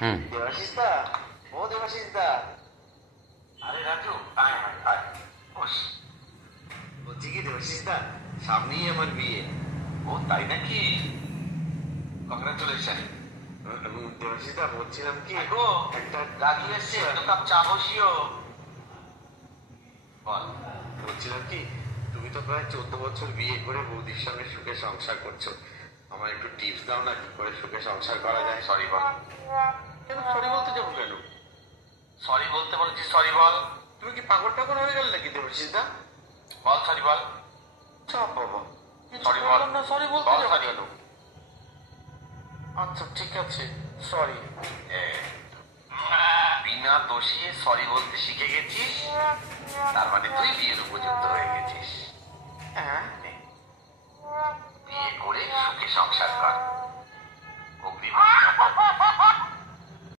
দেবাশিস দা, ও দেবাশিস দা। আরে রাজু, আয় আয় আয়, বস। বলছি কি দেবাশিস দা, সামনেই আমার বিয়ে। ও তাই নাকি? কংগ্রাচুলেশন। দেবাশিস দা বলছিলাম কি, গো একটা রাজু এসছে, দু কাপ চা বসিও। বল। বলছিলাম কি, তুমি তো প্রায় 14 বছর বিয়ে করে বৌদির সঙ্গে সুখে সংসার করছো। আমার একটু টিপস দাও না, কি করে সুখে সংসার করা যায়। সরি বল। কেন সরি বলতে যাবো কেন? সরি বলতে বলেছি, সরি বল। তুমি কি পাগল টাগল হয়ে গেল নাকি দেবাশিস দা? বল সরি বল। চাপ বাবা, সরি বল না, সরি বলতে বল যাবো সরি। কেন? আচ্ছা ঠিক আছে, সরি। বিনা দোষে সরি বলতে শিখে গেছিস, তার মানে তুই বিয়ের উপযুক্ত হয়ে গেছিস। হ্যাঁ, বিয়ে করে সুখে সংসার কর।